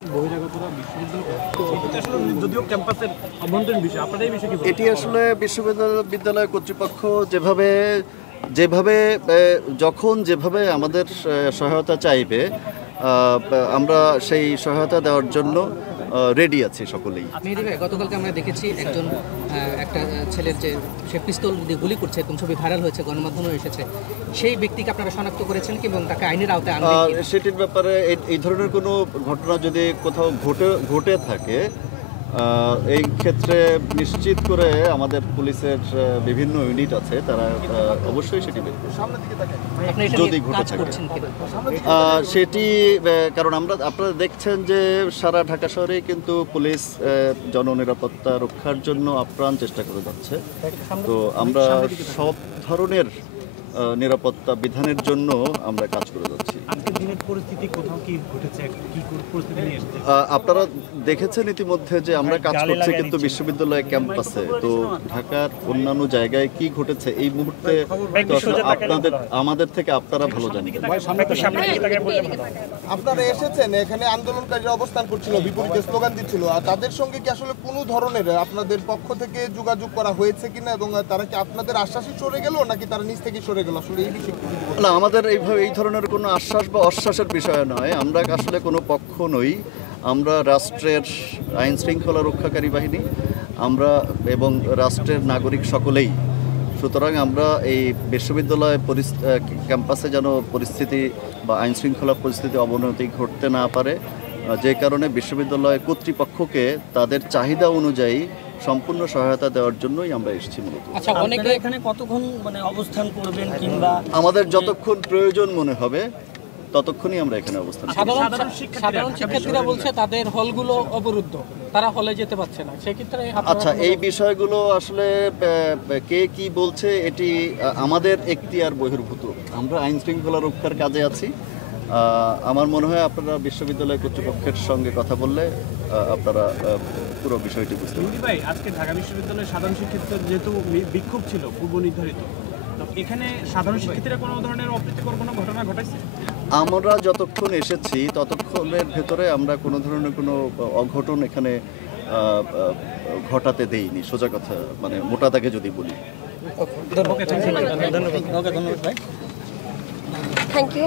বহিরাগতরা বিশ্ববিদ্যালয় যদিও ক্যাম্পাসের অভ্যন্তরীণ বিষয়, আপনারা এই বিষয়ে কি বলবেন? এটি আসলে বিশ্ববিদ্যালয় কর্তৃপক্ষ যেভাবে যখন যেভাবে আমাদের সহায়তা চাইবে আমরা সেই সহায়তা দেওয়ার জন্য রেডি আছি সকলেই। মেহেদী ভাই, গতকালকে আমরা দেখেছি একটা ছেলের যে সে পিস্তল দিয়ে গুলি করছে, এবং ছবি ভাইরাল হয়েছে, গণমাধ্যমেও এসেছে। সেই ব্যক্তিকে আপনারা শনাক্ত করেছেন কি এবং তাকে আইনের আওতায় আনবেন? সেটির ব্যাপারে এই ধরনের কোনো ঘটনা যদি কোথাও ঘটে থাকে, এই ক্ষেত্রে নিশ্চিত করে আমাদের পুলিশের বিভিন্ন ইউনিট আছে, তারা অবশ্যই সেটি বের করবে যদি ঘটে থাকে। সেটি কারণ আপনারা দেখছেন যে সারা ঢাকা শহরে কিন্তু পুলিশ জননিরাপত্তা রক্ষার জন্য আপ্রাণ চেষ্টা করে যাচ্ছে। তো আমরা সব ধরনের নিরাপত্তা বিধানের জন্য আমরা কাজ করে যাচ্ছি। আপনারা দেখেছেন ইতিমধ্যে যে আমরা কাজ করছি কিন্তু বিশ্ববিদ্যালয় ক্যাম্পাসে। তো ঢাকার অন্যান্য জায়গায় কি ঘটেছে এই মুহূর্তে আমাদের থেকে আপনারা ভালো জানেন। আপনারা এসেছেন এখানে, আন্দোলনকারীরা অবস্থান করছিল, বিপরীতে স্লোগান দিচ্ছিল, আর তাদের সঙ্গে কি আসলে কোনো ধরনের আপনাদের পক্ষ থেকে যোগাযোগ করা হয়েছে কিনা, এবং তারা কি আপনাদের আশ্বাসই সরে গেল নাকি তারা নিজ থেকে সরে গেল? আসলে এই বিষয়ে না, আমাদের এই ধরনের কোনো আশ্বাস বা অশ্বাসের বিষয় নয়। আমরা আসলে কোনো পক্ষ নই। আমরা রাষ্ট্রের আইন শৃঙ্খলা রক্ষাকারী বাহিনী আমরা এবং রাষ্ট্রের নাগরিক সকলেই। সুতরাং আমরা এই বিশ্ববিদ্যালয় ক্যাম্পাসে যেন পরিস্থিতি বা আইন শৃঙ্খলা পরিস্থিতি অবনতি ঘটতে না পারে, যে কারণে বিশ্ববিদ্যালয় কর্তৃপক্ষকে তাদের চাহিদা অনুযায়ী সম্পূর্ণ সহায়তা দেওয়ার জন্যই আমরা এসেছি মূলত। আচ্ছা, অনেকে এখানে কতক্ষণ অবস্থান করবেন, কিংবা আমাদের যতক্ষণ প্রয়োজন মনে হবে ততক্ষণই আমরা এখানে অবস্থান করব। সাধারণ শিক্ষার্থীরা বলছে তাদের হলগুলো অবরুদ্ধ, তারা হলে যেতে পারছে না। সেক্ষেত্রে আচ্ছা, এই বিষয়গুলো আসলে কে কি বলছে এটি আমাদের এখতিয়ার বহির্ভূত। আমরা আইন শৃঙ্খলা রক্ষার কাজে আছি। আমার মনে হয় আপনারা বিশ্ববিদ্যালয় কর্তৃপক্ষের সঙ্গে কথা বললে আপনারা পুরো বিষয়টি বুঝতে পারবেন। ভাই, আজকে ঢাকা বিশ্ববিদ্যালয়ের সাধারণ শিক্ষার্থীদের যেহেতু বিক্ষোভ ছিল পূর্ব নির্ধারিত, তো এখানে সাধারণ শিক্ষার্থীরা কোনো ধরনের অপ্রীতিকর কোনো ঘটনা ঘটাইছে? আমরা যতক্ষণ এসেছি ততক্ষণের ভেতরে আমরা কোনো ধরনের কোনো অঘটন এখানে ঘটাতে দেইনি। সোজা কথা, মানে মোটা দাগে যদি বলি। ধন্যবাদ ভাই। Thank you.